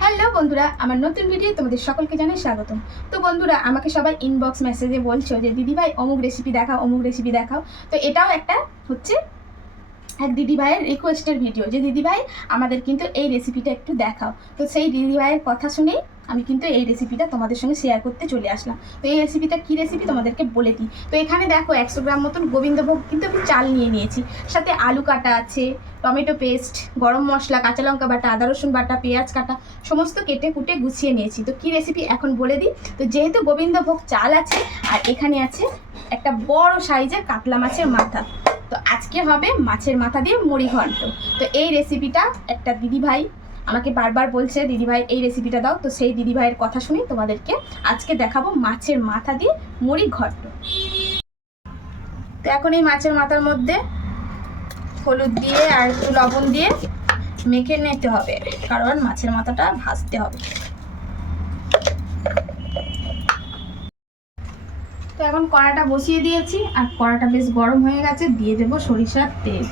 Hello বন্ধুরা, আমার নতুন ভিডিও তোমাদের সকলকে জানাই স্বাগতম। তো বন্ধুরা, আমাকে সবাই ইনবক্স মেসেজে বলছো যে দিদিভাই অমুক রেসিপি দেখাও, অমুক রেসিপি দেখাও। তো এটাও একটা হচ্ছে এক দিদিভাইয়ের রিকোয়েস্টের ভিডিও যে দিদিভাই আমাদের কিন্তু এই রেসিপিটা একটু দেখাও। তো সেই দিদিভাইয়ের কথা শুনেই আমি কিন্তু এই রেসিপিটা তোমাদের সঙ্গে শেয়ার করতে চলে আসলাম। তো এই রেসিপিটা কী রেসিপি তোমাদেরকে বলে দিই। তো এখানে দেখো 100 গ্রাম মতন গোবিন্দভোগ কিন্তু আমি চাল নিয়ে নিয়েছি, সাথে আলু কাটা আছে, টমেটো পেস্ট, গরম মশলা, কাঁচা লঙ্কা বাটা, আদা রসুন বাটা, পেঁয়াজ কাটা সমস্ত কেটে কুটে গুছিয়ে নিয়েছি। তো কী রেসিপি এখন বলে দিই। তো যেহেতু গোবিন্দভোগ চাল আছে আর এখানে আছে একটা বড় সাইজের কাতলা মাছের মাথা, তো আজকে হবে মাছের মাথা দিয়ে মুড়ি ঘন্ট। তো এই রেসিপিটা একটা দিদিভাই আমাকে বারবার বলছে দিদিভাই এই রেসিপিটা দাও। তো সেই দিদিভাইয়ের কথা শুনে তোমাদেরকে আজকে দেখাবো মাছের মাথা দিয়ে মুড়ি ঘন্ট। তো এখন এই মাছের মাথার মধ্যে হলুদ দিয়ে আর একটু লবণ দিয়ে মেখে নিতে হবে, কারণ মাছের মাথাটা ভাজতে হবে। তো এখন কড়াটা বসিয়ে দিয়েছি আর কড়াটা বেশ গরম হয়ে গেছে, দিয়ে দেব সরিষার তেল।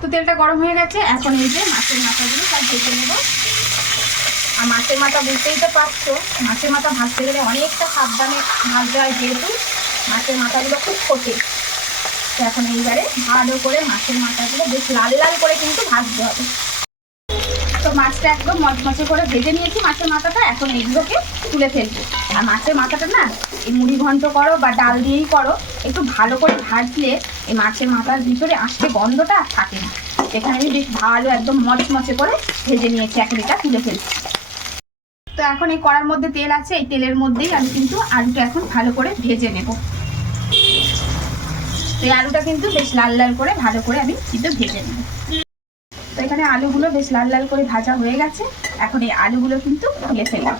তো তেলটা গরম হয়ে গেছে, এখন এই যে মাছের মাথাগুলো সব ভেজে নেব। আর মাছের মাথা বুঝতেই তো পারছো, মাছের মাথা ভাজতে গেলে অনেকটা সাবধানে ভাজতে হয়, যেহেতু মাছের মাথাগুলো খুব ফোটে। তো এখন এইবারে ভালো করে মাছের মাথাগুলো বেশ লাল লাল করে কিন্তু ভাজতে হবে। তো মাছটা একদম মচমচে করে ভেজে নিয়েছি মাছের মাথাটা, এখন এইগুলোকে তুলে ফেলবো। আর মাছের মাথাটা না এই মুড়ি ঘন্ট করো বা ডাল দিয়েই করো, একটু ভালো করে ভাজলে এই মাছের মাথার ভিতরে আস্তে গন্ধটা থাকে না। এখানে আমি বেশ ভালো একদম মচমচে করে ভেজে নিয়েছি, এখন এটা তুলে ফেলছি। তো এখন এই কড়ার মধ্যে তেল আছে, এই তেলের মধ্যেই আমি কিন্তু আলুটা এখন ভালো করে ভেজে নেব। তো এই আলুটা কিন্তু বেশ লাল লাল করে ভালো করে আমি কিন্তু ভেজে নেব। তো এখানে আলুগুলো বেশ লাল লাল করে ভাজা হয়ে গেছে, এখন এই আলুগুলো কিন্তু তুলে ফেললাম।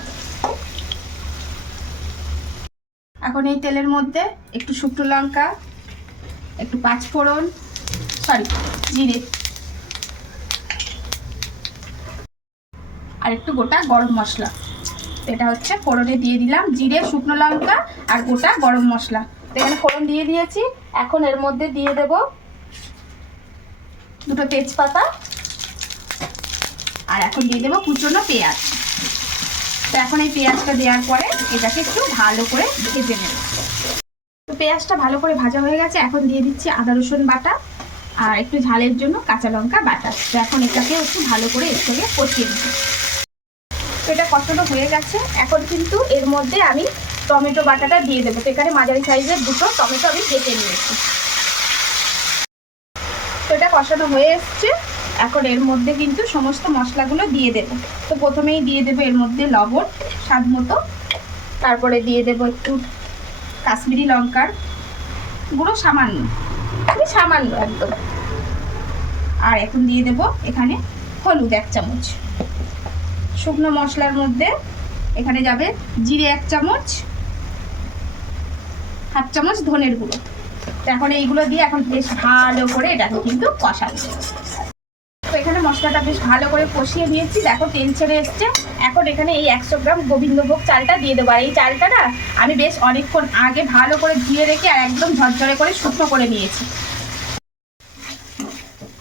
এখন এই তেলের মধ্যে একটু শুকনো লঙ্কা, একটু পাঁচফোড়ন, জিরে আর একটু গোটা গরম মশলা, এটা হচ্ছে ফোড়নে দিয়ে দিলাম। জিরে, শুকনো লঙ্কা আর গোটা গরম মশলা, তো এখানে ফোড়ন দিয়ে দিয়েছি। এখন এর মধ্যে দিয়ে দেব দুটো তেজপাতা আর এখন দিয়ে দেবো কুচনো পেঁয়াজ। তো এখন এই পেঁয়াজটা দেওয়ার পরে এটাকে একটু ভালো করে ভেজে নেব। তো পেঁয়াজটা ভালো করে ভাজা হয়ে গেছে, এখন দিয়ে দিচ্ছি আদা রসুন বাটা আর একটু ঝালের জন্য কাঁচা লঙ্কা বাটা। তো এখন এটাকে একটু ভালো করে এর সঙ্গে কষিয়ে নেব। তো এটা কষানো হয়ে গেছে, এখন কিন্তু এর মধ্যে আমি টমেটো বাটাটা দিয়ে দেবো। তো এখানে মাঝারি সাইজের দুটো টমেটো আমি কেটে নিয়েছি। তো এটা কষানো হয়ে এসছে, এখন এর মধ্যে কিন্তু সমস্ত মশলাগুলো দিয়ে দেব। তো প্রথমেই দিয়ে দেবো এর মধ্যে লবণ স্বাদ মতো, তারপরে দিয়ে দেব একটু কাশ্মীরি লঙ্কার গুঁড়ো সামান্য, খুবই সামান্য একদম। আর এখন দিয়ে দেব এখানে হলুদ 1 চামচ। শুকনো মশলার মধ্যে এখানে যাবে জিরে 1 চামচ, 1/2 চামচ ধনের গুঁড়ো। তো এখন এইগুলো দিয়ে এখন বেশ ভালো করে এটাকে কিন্তু কষাবো। তো এখানে মশলাটা বেশ ভালো করে কষিয়ে নিয়েছি, দেখো তেল ছেড়ে এসছে। এখন এখানে এই 100 গ্রাম গোবিন্দভোগ চালটা দিয়ে দেবো। আর এই চালটা না আমি বেশ অনেকক্ষণ আগে ভালো করে ধুয়ে রেখে আর একদম ঝরঝরে করে শুকনো করে নিয়েছি।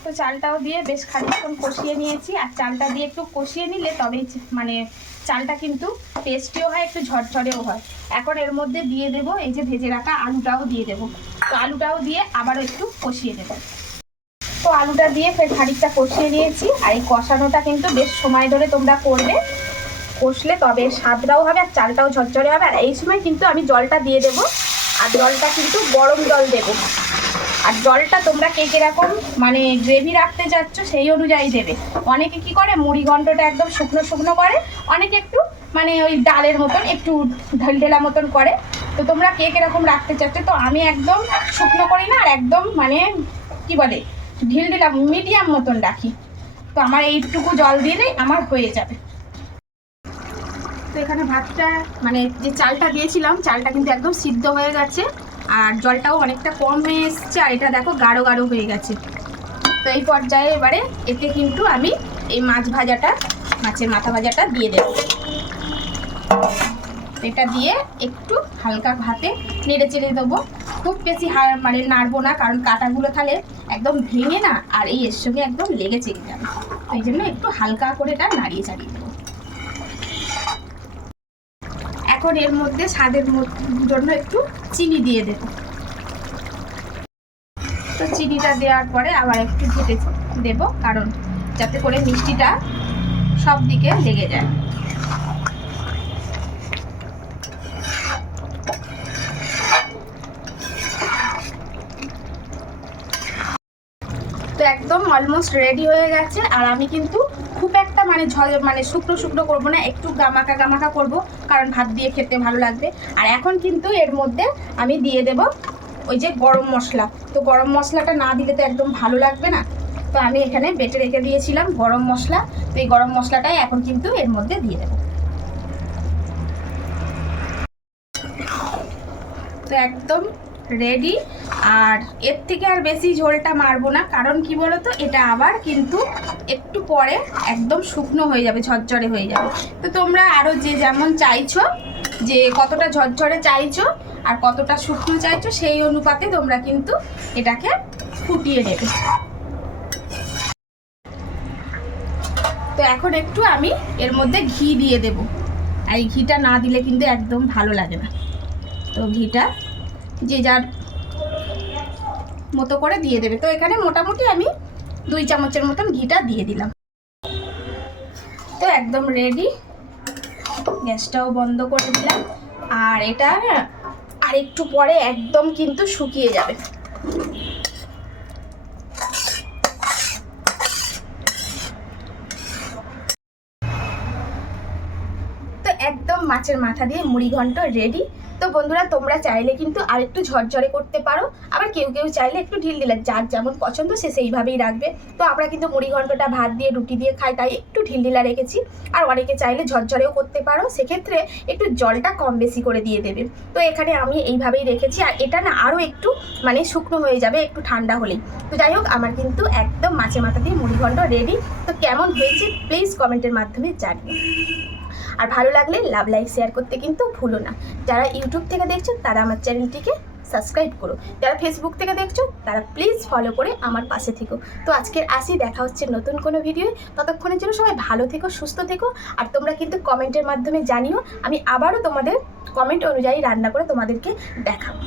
তো চালটাও দিয়ে বেশ খানিকক্ষণ কষিয়ে নিয়েছি, আর চালটা দিয়ে একটু কষিয়ে নিলে তবেই মানে চালটা কিন্তু টেস্টিও হয়, একটু ঝরঝরেও হয়। এখন এর মধ্যে দিয়ে দেব এই যে ভেজে রাখা আলুটাও দিয়ে দেবো। তো আলুটাও দিয়ে আবারও একটু কষিয়ে দেবো। তো আলুটা দিয়ে ফের খানিকটা কষিয়ে নিয়েছি, আর এই কষানোটা কিন্তু বেশ সময় ধরে তোমরা করবে, কষলে তবে স্বাদটাও হবে আর চালটাও ঝরঝরে হবে। আর এই সময় কিন্তু আমি জলটা দিয়ে দেব, আর জলটা কিন্তু গরম জল দেব। আর জলটা তোমরা কে কিরকম মানে গ্রেভি রাখতে যাচ্ছ সেই অনুযায়ী দেবে। অনেকে কি করে মুড়ি ঘন্টটা একদম শুকনো শুকনো করে, অনেকে একটু মানে ওই ডালের মতন একটু ঢেলঢেলা মতন করে। তো তোমরা কে কিরকম রাখতে চাচ্ছ। তো আমি একদম শুকনো করি না, আর একদম মানে কি বলে ঢিলঢিলা মিডিয়াম মতন রাখি। তো আমার এইটুকু জল দিলেই আমার হয়ে যাবে। তো এখানে ভাতটা মানে যে চালটা দিয়েছিলাম চালটা কিন্তু একদম সিদ্ধ হয়ে গেছে, আর জলটাও অনেকটা কম হয়ে এসছে, আর এটা দেখো গাঢ় গাঢ় হয়ে গেছে। তো এই পর্যায়ে এবারে এতে কিন্তু আমি এই মাছের মাথা ভাজাটা দিয়ে দেব। এটা দিয়ে একটু হালকা ভাতে নেড়ে চেড়ে দেবো, খুব বেশি মানে নাড়বো না, কারণ কাঁটাগুলো তাহলে একদম ভেঙে না আর এই এর সঙ্গে একদম লেগে চেড়ে যাবে। এই জন্য একটু হালকা করে এটা নাড়িয়ে চাড়িয়ে দেবো। এখন এর মধ্যে স্বাদের জন্য একটু চিনি দিয়ে দেব। তো চিনিটা দেওয়ার পরে আবার একটু ঘেটে দেব, কারণ যাতে করে মিষ্টিটা সব দিকে লেগে যায়। তো একদম অলমোস্ট রেডি হয়ে গেছে। আর আমি কিন্তু খুব একটা শুকনো শুকনো করবো না, একটু গামাকা গামাকা করবো, কারণ ভাত দিয়ে খেতে ভালো লাগবে। আর এখন কিন্তু এর মধ্যে আমি দিয়ে দেব ওই যে গরম মশলা। তো গরম মশলাটা না দিলে তো একদম ভালো লাগবে না। তো আমি এখানে বেটে রেখে দিয়েছিলাম গরম মশলা, তো এই গরম মশলাটাই এখন কিন্তু এর মধ্যে দিয়ে দেব। তো একদম রেডি। আর এর থেকে আর বেশি ঝোলটা মারবো না, কারণ কি বলো তো, এটা আবার কিন্তু একটু পরে একদম শুকনো হয়ে যাবে, ঝরঝরে হয়ে যাবে। তো তোমরা আরও যে যেমন চাইছো, যে কতটা ঝরঝরে চাইছো আর কতটা শুকনো চাইছো, সেই অনুপাতে তোমরা কিন্তু এটাকে ফুটিয়ে নেবে। তো এখন একটু আমি এর মধ্যে ঘি দিয়ে দেব। আর এই ঘিটা না দিলে কিন্তু একদম ভালো লাগে না। তো ঘিটা যে যার মতো করে দিয়ে দেবে। তো এখানে মোটামুটি আমি 2 চামচের মতন ঘিটা দিয়ে দিলাম। তো একদম রেডি। গ্যাসটাও বন্ধ করে দিলাম। আর এটা আর একটু পরে একদম কিন্তু শুকিয়ে যাবে। তো একদম মাছের মাথা দিয়ে মুড়ি ঘন্ট রেডি। তো বন্ধুরা, তোমরা চাইলে কিন্তু আর একটু ঝরঝরে করতে পারো, আবার কেউ কেউ চাইলে একটু ঢিলঢিলা, যার যেমন পছন্দ সে সেইভাবেই রাখবে। তো আমরা কিন্তু মুড়ি ঘন্টটা ভাত দিয়ে রুটি দিয়ে খাই, তাই একটু ঢিলঢিলা রেখেছি। আর অনেকে চাইলে ঝরঝরেও করতে পারো, সেক্ষেত্রে একটু জলটা কম বেশি করে দিয়ে দেবে। তো এখানে আমি এইভাবেই রেখেছি। আর এটা না আরও একটু শুকনো হয়ে যাবে একটু ঠান্ডা হলেই। তো যাই হোক, আমার কিন্তু একদম মাছের মাথা দিয়ে মুড়ি ঘন্ট রেডি। তো কেমন হয়েছে প্লিজ কমেন্টের মাধ্যমে জানিও। আর ভালো লাগলে লাভ লাইক শেয়ার করতে কিন্তু ভুলো না। যারা ইউটিউব থেকে দেখছো তারা আমার চ্যানেলটিকে সাবস্ক্রাইব করো, যারা ফেসবুক থেকে দেখছো তারা প্লিজ ফলো করে আমার পাশে থেকো। তো আজকের আসি, দেখা হচ্ছে নতুন কোনো ভিডিও। ততক্ষণের জন্য সবাই ভালো থেকো, সুস্থ থেকো। আর তোমরা কিন্তু কমেন্টের মাধ্যমে জানিও, আমি আবারও তোমাদের কমেন্ট অনুযায়ী রান্না করে তোমাদেরকে দেখাবো।